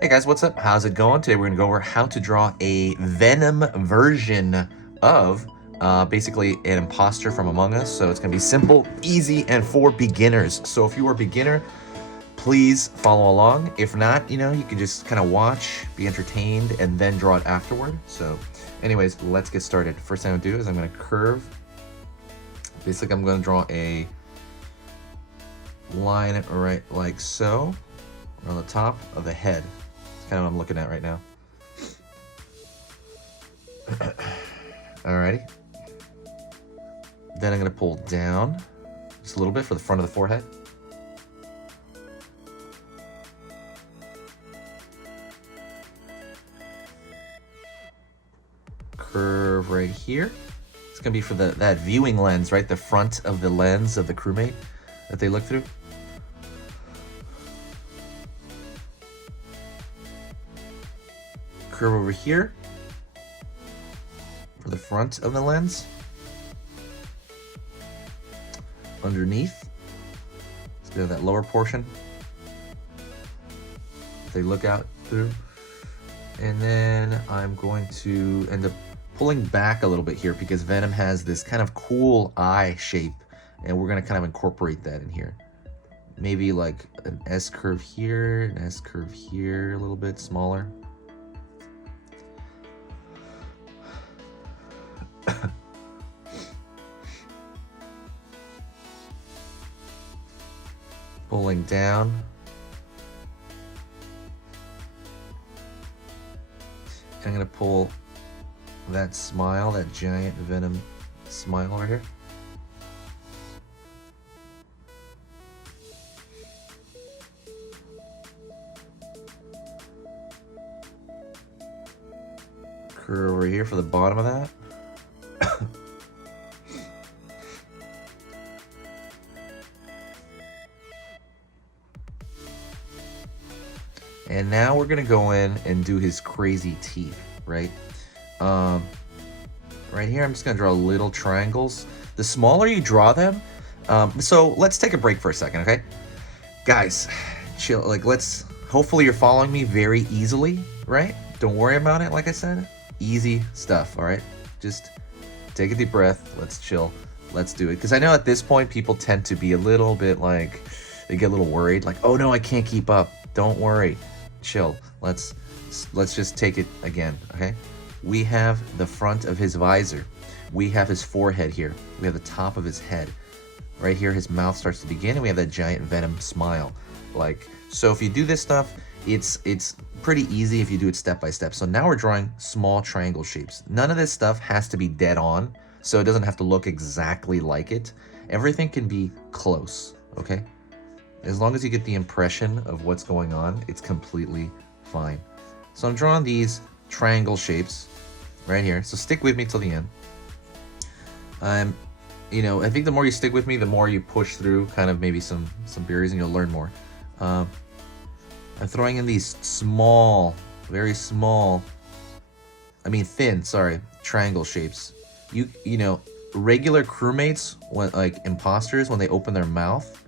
Hey guys, what's up? How's it going? Today we're going to go over how to draw a Venom version of basically an imposter from Among Us. So it's going to be simple, easy, and for beginners. So if you are a beginner, please follow along. If not, you can just kind of watch, be entertained, and then draw it afterward. So anyways, let's get started. First thing I'm going to do is I'm going to curve. Basically, I'm going to draw a line right like so on the top of the head. Kind of what I'm looking at right now. Alrighty. Then I'm going to pull down just a little bit for the front of the forehead. Curve right here. It's going to be for that viewing lens, right? The front of the lens of the crewmate that they look through. Curve over here for the front of the lens. Underneath, let's go to that lower portion they look out through. And then I'm going to end up pulling back a little bit here because Venom has this kind of cool eye shape, and we're going to kind of incorporate that in here. Maybe like an S curve here, an S curve here, a little bit smaller. Pulling down. I'm going to pull that smile, that giant Venom smile over here. Curve over here for the bottom of that. And now we're gonna go in and do his crazy teeth, right? Right here, I'm just gonna draw little triangles. The smaller you draw them, so let's take a break for a second, okay? Guys, chill, hopefully you're following me very easily, right? Don't worry about it, like I said. Easy stuff, all right? Just take a deep breath, let's chill, let's do it. Because I know at this point, people tend to be a little bit like, they get a little worried, like, oh no, I can't keep up. Don't worry. Chill. Let's just take it again, okay? We have the front of his visor. We have his forehead here. We have the top of his head. Right here, his mouth starts to begin, and we have that giant Venom smile. So if you do this stuff, it's pretty easy if you do it step by step. So now we're drawing small triangle shapes. None of this stuff has to be dead on, so it doesn't have to look exactly like it. Everything can be close, okay? As long as you get the impression of what's going on, it's completely fine. So I'm drawing these triangle shapes right here. So stick with me till the end. I think the more you stick with me, the more you push through kind of maybe some barriers and you'll learn more. I'm throwing in these small, very small, thin, triangle shapes. Regular crewmates, when like imposters, when they open their mouth,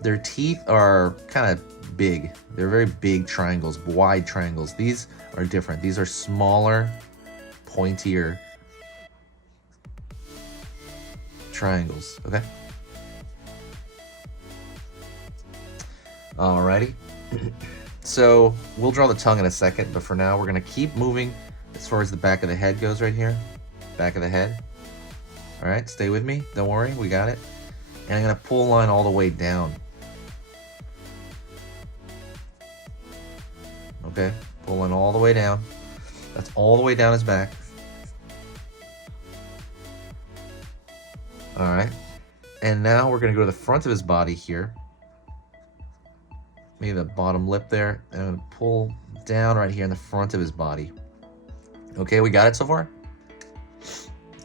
their teeth are kind of big. They're very big triangles, wide triangles. These are different. These are smaller, pointier triangles, okay? Alrighty. So we'll draw the tongue in a second, but for now we're gonna keep moving as far as the back of the head goes right here. Back of the head. All right, stay with me. Don't worry, we got it. And I'm gonna pull a line all the way down. Okay, pulling all the way down. That's all the way down his back. All right, and now we're gonna go to the front of his body here. Maybe the bottom lip there, and I'm gonna pull down right here in the front of his body. Okay, we got it so far?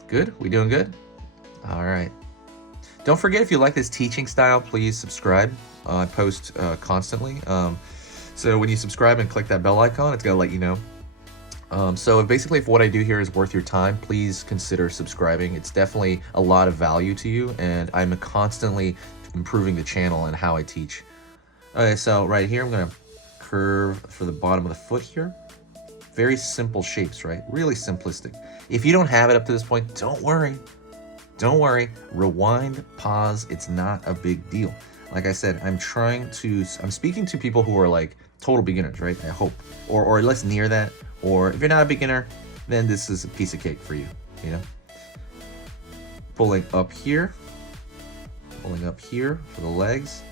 Good, we doing good? All right. Don't forget, if you like this teaching style, please subscribe. I post constantly. So when you subscribe and click that bell icon, it's gonna let you know. So basically, if what I do here is worth your time, please consider subscribing. It's definitely a lot of value to you, and I'm constantly improving the channel and how I teach. Okay, so right here, I'm gonna curve for the bottom of the foot here. Very simple shapes, right? Really simplistic. If you don't have it up to this point, don't worry. Don't worry. Rewind, pause. It's not a big deal. Like I said, I'm speaking to people who are like total beginners, right? I hope. Or at least near that. Or if you're not a beginner, then this is a piece of cake for you, you know? Pulling up here for the legs,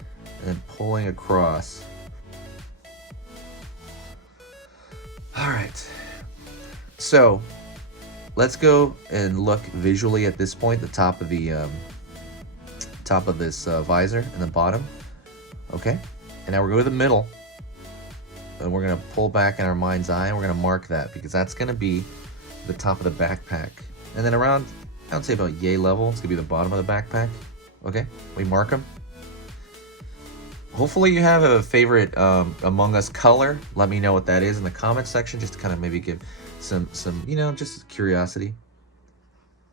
and pulling across. All right, so let's go and look visually at this point, the top of this visor and the bottom. Okay, and now we're going to the middle, and we're going to pull back in our mind's eye, and we're going to mark that because that's going to be the top of the backpack. And then around, I would say about yay level, it's going to be the bottom of the backpack. Okay, we mark them. Hopefully you have a favorite Among Us color. Let me know what that is in the comment section, just to kind of maybe give some you know, just curiosity.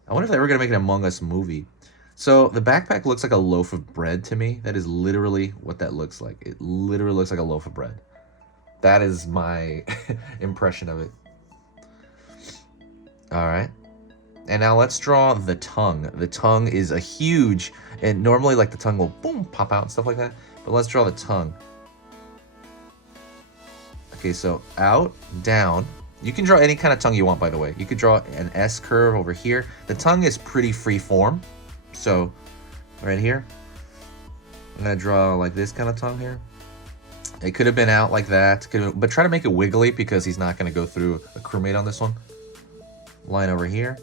I wonder if they're ever gonna make an Among Us movie. So the backpack looks like a loaf of bread to me. That is literally what that looks like. It literally looks like a loaf of bread. That is my impression of it. All right. And now let's draw the tongue. The tongue is a huge, and normally like the tongue will boom, pop out and stuff like that. But let's draw the tongue. Okay, so out, down. You can draw any kind of tongue you want, by the way. You could draw an S curve over here. The tongue is pretty free form. So right here, I'm gonna draw like this kind of tongue here. It could have been out like that, but try to make it wiggly because he's not gonna go through a crewmate on this one. Line over here.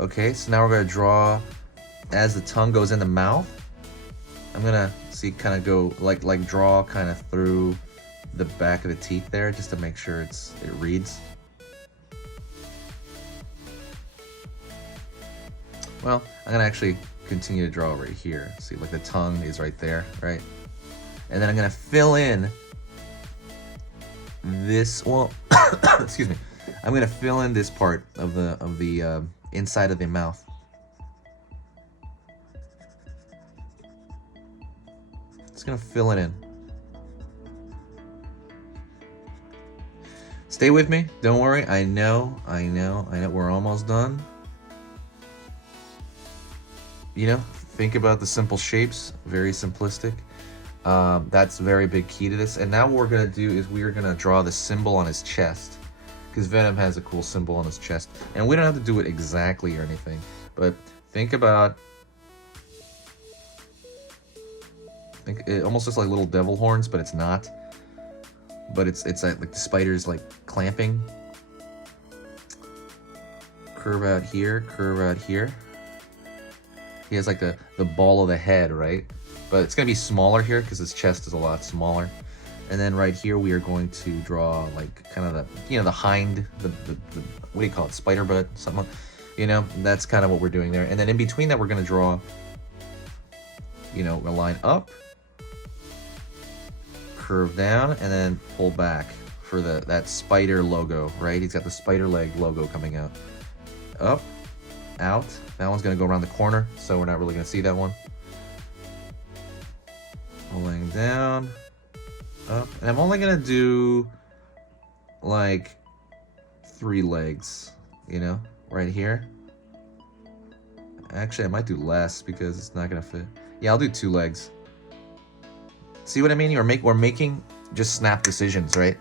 Okay, so now we're gonna draw as the tongue goes in the mouth. I'm gonna see kind of go like draw kind of through the back of the teeth there, just to make sure it reads. Well, I'm gonna actually continue to draw right here. See, like the tongue is right there, right? And then I'm gonna fill in this. Well, excuse me. I'm gonna fill in this part of the inside of the mouth. Just gonna fill it in. Stay with me. Don't worry. I know. We're almost done. You know, think about the simple shapes. Very simplistic. That's a very big key to this. And now what we're gonna do is we are gonna draw the symbol on his chest, because Venom has a cool symbol on his chest. And we don't have to do it exactly or anything, but think about, it almost looks like little devil horns, but it's not. But it's like the spider's like clamping. Curve out here, curve out here. He has like the ball of the head, right? But it's gonna be smaller here because his chest is a lot smaller. And then right here we are going to draw like kind of the, you know, the hind, the what do you call it, spider butt, something, you know, that's kind of what we're doing there. And then in between that we're gonna draw, you know, a line up, curve down, and then pull back for that spider logo, right? He's got the spider leg logo coming out. Up, out. That one's gonna go around the corner, so we're not really gonna see that one. Pulling down, up, and I'm only gonna do like 3 legs, you know, right here. Actually, I might do less because it's not gonna fit. Yeah, I'll do 2 legs. See what I mean? We're making just snap decisions, right?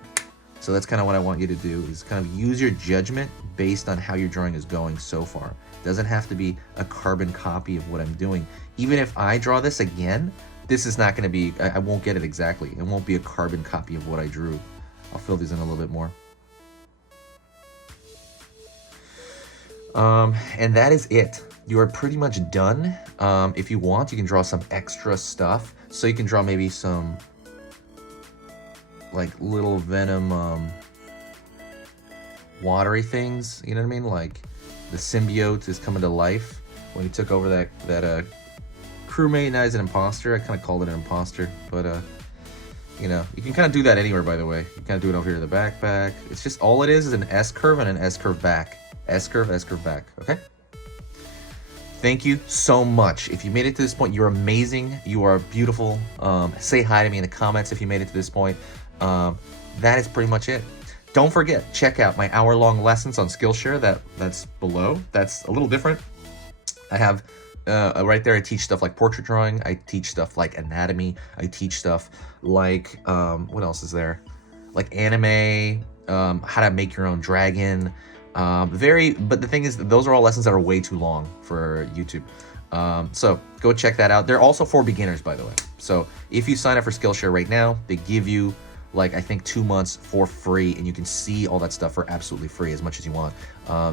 So that's kind of what I want you to do, is kind of use your judgment based on how your drawing is going so far. It doesn't have to be a carbon copy of what I'm doing. Even if I draw this again, this is not going to be, I won't get it exactly. It won't be a carbon copy of what I drew. I'll fill these in a little bit more. And that is it. You are pretty much done. If you want, you can draw some extra stuff. So you can draw maybe some like little Venom watery things, you know what I mean? Like the symbiote is coming to life when he took over that crewmate. Now he's an imposter. I kind of called it an imposter, but You know, you can kind of do that anywhere, by the way. You kind of do it over here in the back. It's just, all it is an S curve and an S curve back. S curve back, okay? Thank you so much. If you made it to this point, you're amazing. You are beautiful. Say hi to me in the comments if you made it to this point. That is pretty much it. Don't forget, check out my hour-long lessons on Skillshare. That's below. That's a little different. I have right there, I teach stuff like portrait drawing. I teach stuff like anatomy. I teach stuff like, what else is there? Like anime, how to make your own dragon. But the thing is, those are all lessons that are way too long for YouTube. So go check that out. They're also for beginners, by the way. So if you sign up for Skillshare right now, they give you, like, I think 2 months for free, and you can see all that stuff for absolutely free, as much as you want.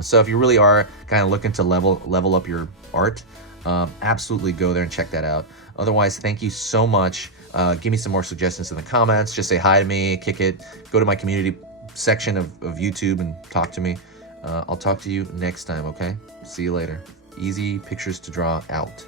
So if you really are kind of looking to level up your art, absolutely go there and check that out. Otherwise, thank you so much. Give me some more suggestions in the comments. Just say hi to me, kick it. Go to my community section of YouTube and talk to me. I'll talk to you next time, okay? See you later. Easy pictures to draw out.